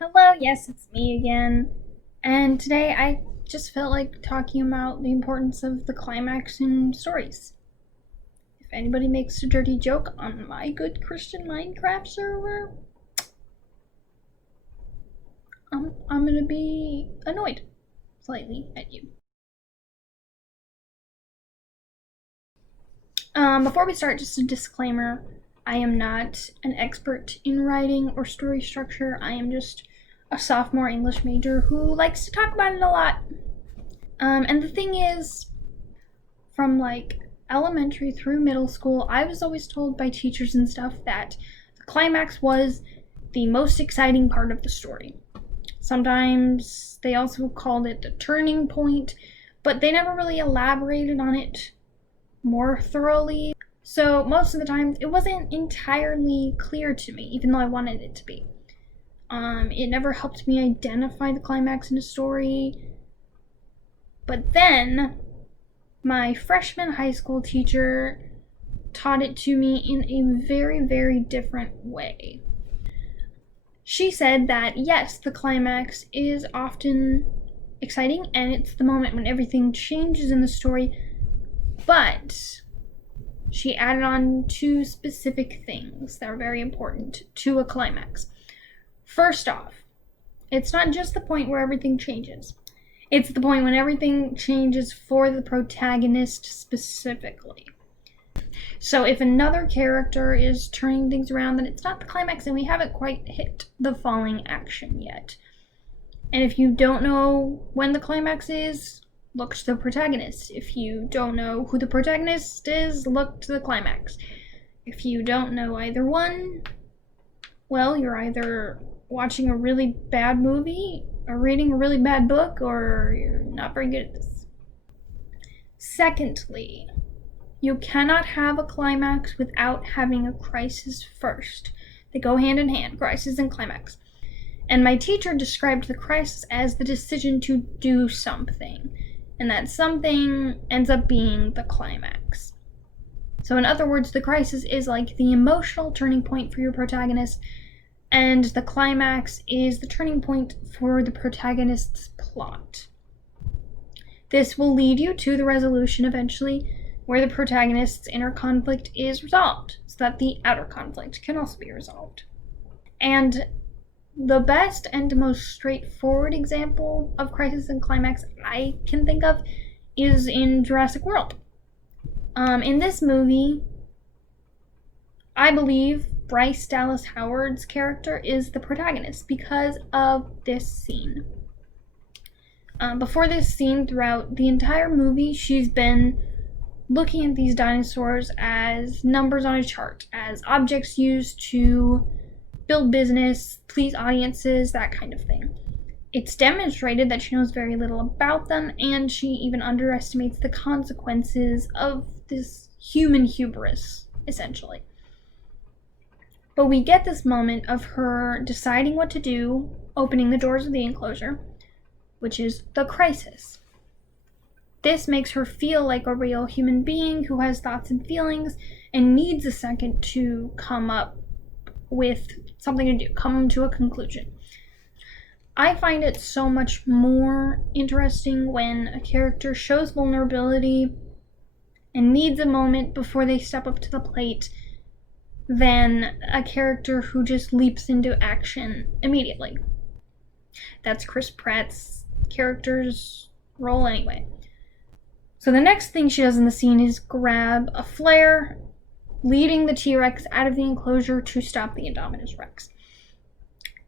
Hello, yes, it's me again. And today I just felt like talking about the importance of the climax in stories. If anybody makes a dirty joke on my good Christian Minecraft server, I'm gonna be annoyed slightly at you. Before we start, just a disclaimer. I am not an expert in writing or story structure. I am just a sophomore English major who likes to talk about it a lot. And the thing is, from like elementary through middle school, I was always told by teachers and stuff that the climax was the most exciting part of the story. Sometimes they also called it the turning point, but they never really elaborated on it more thoroughly. So most of the time, it wasn't entirely clear to me, even though I wanted it to be. It never helped me identify the climax in a story. But then, my freshman high school teacher taught it to me in a very, very different way. She said that yes, the climax is often exciting and it's the moment when everything changes in the story, but she added on two specific things that are very important to a climax. First off, it's not just the point where everything changes. It's the point when everything changes for the protagonist specifically. So if another character is turning things around, then it's not the climax and we haven't quite hit the falling action yet. And if you don't know when the climax is, look to the protagonist. If you don't know who the protagonist is, look to the climax. If you don't know either one, well, you're either watching a really bad movie or reading a really bad book, or you're not very good at this. Secondly, you cannot have a climax without having a crisis first. They go hand in hand, crisis and climax. And my teacher described the crisis as the decision to do something, and that something ends up being the climax. So in other words, the crisis is like the emotional turning point for your protagonist, and the climax is the turning point for the protagonist's plot. This will lead you to the resolution eventually, where the protagonist's inner conflict is resolved, so that the outer conflict can also be resolved. And the best and most straightforward example of crisis and climax I can think of is in Jurassic World. In this movie, I believe Bryce Dallas Howard's character is the protagonist because of this scene. Before this scene, throughout the entire movie, she's been looking at these dinosaurs as numbers on a chart, as objects used to build business, please audiences, that kind of thing. It's demonstrated that she knows very little about them, and she even underestimates the consequences of this human hubris, essentially. But we get this moment of her deciding what to do, opening the doors of the enclosure, which is the crisis. This makes her feel like a real human being who has thoughts and feelings and needs a second to come up with something to do, come to a conclusion. I find it so much more interesting when a character shows vulnerability and needs a moment before they step up to the plate than a character who just leaps into action immediately. That's Chris Pratt's character's role anyway. So the next thing she does in the scene is grab a flare, leading the T-Rex out of the enclosure to stop the Indominus Rex.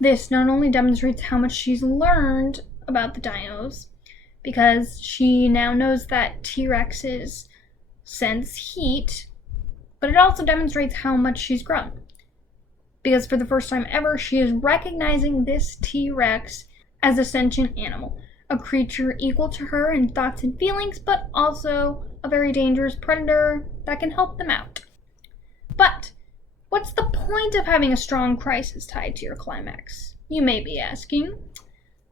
This not only demonstrates how much she's learned about the dinos, because she now knows that T-Rexes sense heat, but it also demonstrates how much she's grown. Because for the first time ever, she is recognizing this T-Rex as a sentient animal, a creature equal to her in thoughts and feelings, but also a very dangerous predator that can help them out. But what's the point of having a strong crisis tied to your climax? You may be asking.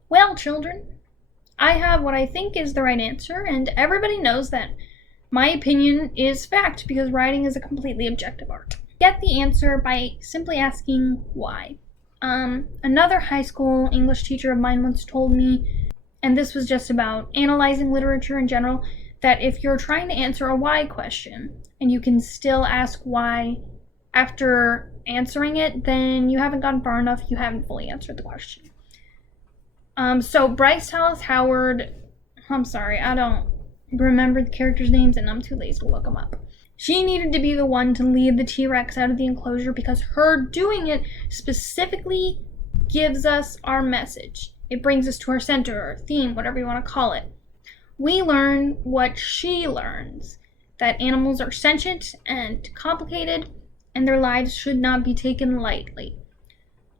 Well, children, I have what I think is the right answer, and everybody knows that my opinion is fact because writing is a completely objective art. Get the answer by simply asking why. Another high school English teacher of mine once told me, and this was just about analyzing literature in general, that if you're trying to answer a why question and you can still ask why after answering it, then you haven't gone far enough, you haven't fully answered the question. So Bryce Dallas Howard, I'm sorry, I don't remember the characters' names and I'm too lazy to look them up. She needed to be the one to lead the T-Rex out of the enclosure because her doing it specifically gives us our message. It brings us to our center, our theme, whatever you want to call it. We learn what she learns, that animals are sentient and complicated, and their lives should not be taken lightly.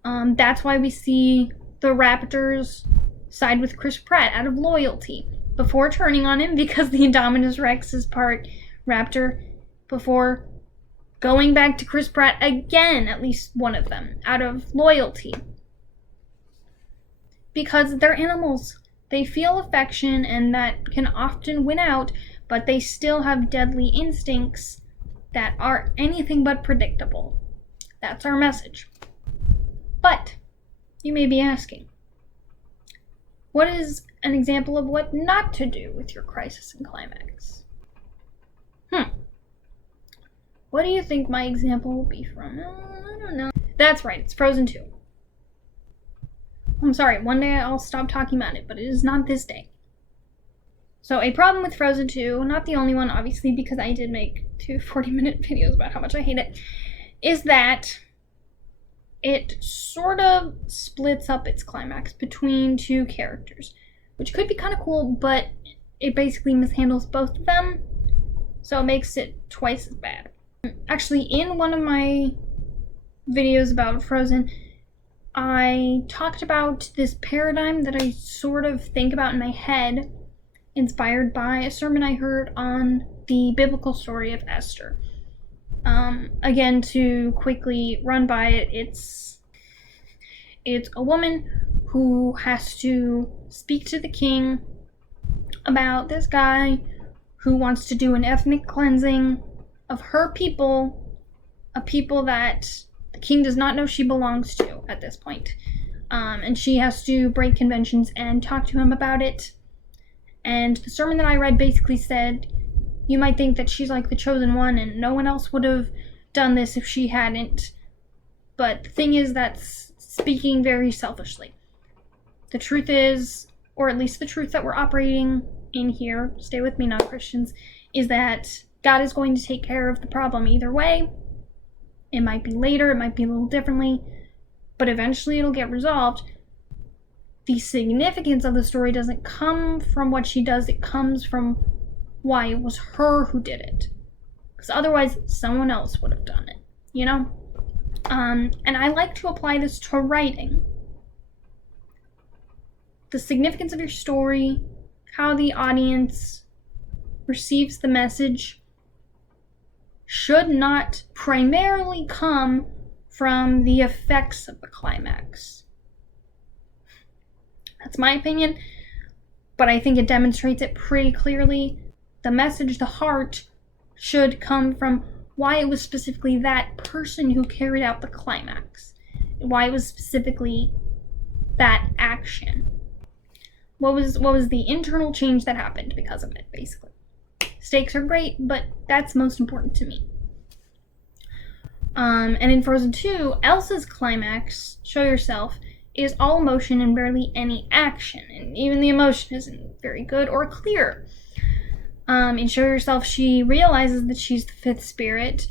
That's why we see the raptors side with Chris Pratt out of loyalty before turning on him because the Indominus Rex is part raptor, before going back to Chris Pratt again, at least one of them, out of loyalty. Because they're animals. They feel affection, and that can often win out, but they still have deadly instincts that are anything but predictable. That's our message. But you may be asking, what is an example of what not to do with your crisis and climax? What do you think my example will be from? I don't know. That's right, it's Frozen 2. I'm sorry, one day I'll stop talking about it, but it is not this day. So a problem with Frozen 2, not the only one obviously because I did make 2 40-minute videos about how much I hate it, is that it sort of splits up its climax between two characters, which could be kind of cool, but it basically mishandles both of them, so it makes it twice as bad. Actually, in one of my videos about Frozen, I talked about this paradigm that I sort of think about in my head, inspired by a sermon I heard on the biblical story of Esther. Again, to quickly run by it, it's a woman who has to speak to the king about this guy who wants to do an ethnic cleansing of her people, a people that the king does not know she belongs to at this point. And she has to break conventions and talk to him about it. And the sermon that I read basically said, you might think that she's like the chosen one and no one else would have done this if she hadn't. But the thing is, that's speaking very selfishly. The truth is, or at least the truth that we're operating in here, stay with me, not Christians, is that God is going to take care of the problem either way. It might be later, it might be a little differently, but eventually it'll get resolved. The significance of the story doesn't come from what she does, it comes from why it was her who did it. Because otherwise, someone else would have done it, you know? And I like to apply this to writing. The significance of your story, how the audience receives the message, should not primarily come from the effects of the climax. That's my opinion, but I think it demonstrates it pretty clearly. The message, the heart, should come from why it was specifically that person who carried out the climax. Why it was specifically that action. What was the internal change that happened because of it, basically. Stakes are great, but that's most important to me. And in Frozen 2, Elsa's climax, show yourself, is all emotion and barely any action. And even the emotion isn't very good or clear. In Show Yourself, she realizes that she's the fifth spirit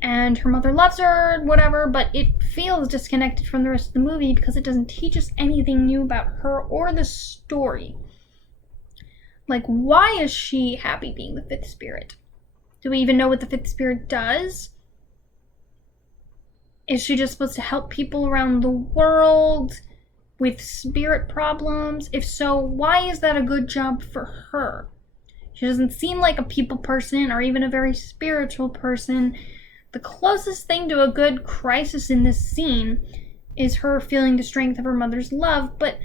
and her mother loves her, whatever, but it feels disconnected from the rest of the movie because it doesn't teach us anything new about her or the story. Like, why is she happy being the fifth spirit? Do we even know what the fifth spirit does? Is she just supposed to help people around the world with spirit problems? If so, why is that a good job for her? She doesn't seem like a people person or even a very spiritual person. The closest thing to a good crisis in this scene is her feeling the strength of her mother's love, but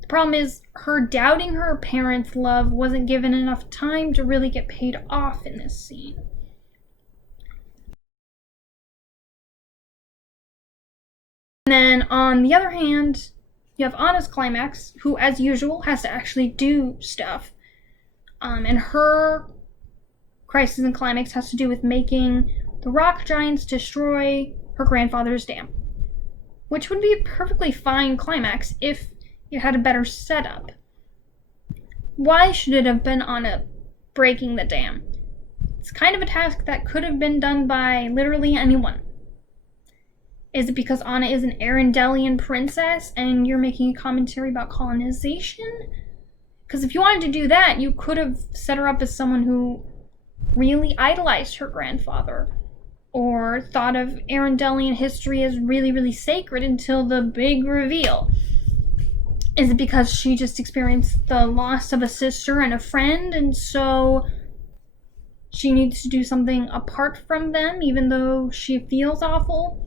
the problem is her doubting her parents' love wasn't given enough time to really get paid off in this scene. And then on the other hand, you have Anna's climax, who, as usual, has to actually do stuff. And her crisis and climax has to do with making the rock giants destroy her grandfather's dam, which would be a perfectly fine climax if you had a better setup. Why should it have been Anna breaking the dam? It's kind of a task that could have been done by literally anyone. Is it because Anna is an Arendelian princess and you're making a commentary about colonization? Because if you wanted to do that, you could have set her up as someone who really idolized her grandfather, or thought of Arendelian history as really, really sacred until the big reveal. Is it because she just experienced the loss of a sister and a friend, and so she needs to do something apart from them, even though she feels awful?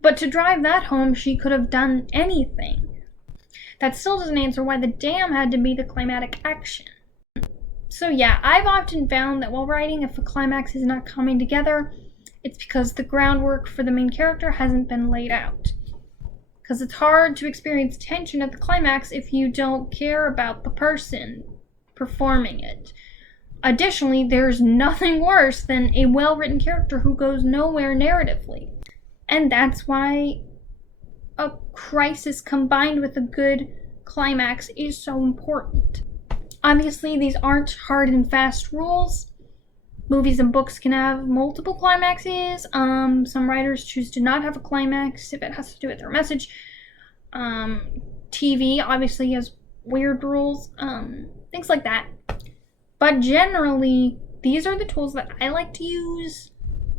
But to drive that home, she could have done anything. That still doesn't answer why the dam had to be the climatic action. So yeah, I've often found that while writing, if a climax is not coming together, it's because the groundwork for the main character hasn't been laid out. Because it's hard to experience tension at the climax if you don't care about the person performing it. Additionally, there's nothing worse than a well-written character who goes nowhere narratively. And that's why a crisis combined with a good climax is so important. Obviously, these aren't hard and fast rules. Movies and books can have multiple climaxes. Some writers choose to not have a climax if it has to do with their message. TV obviously has weird rules, things like that. But generally, these are the tools that I like to use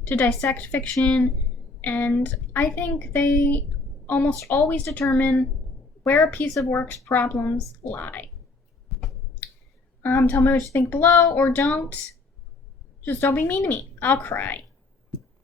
to dissect fiction, and I think they almost always determine where a piece of work's problems lie. Tell me what you think below, or don't. Just don't be mean to me. I'll cry.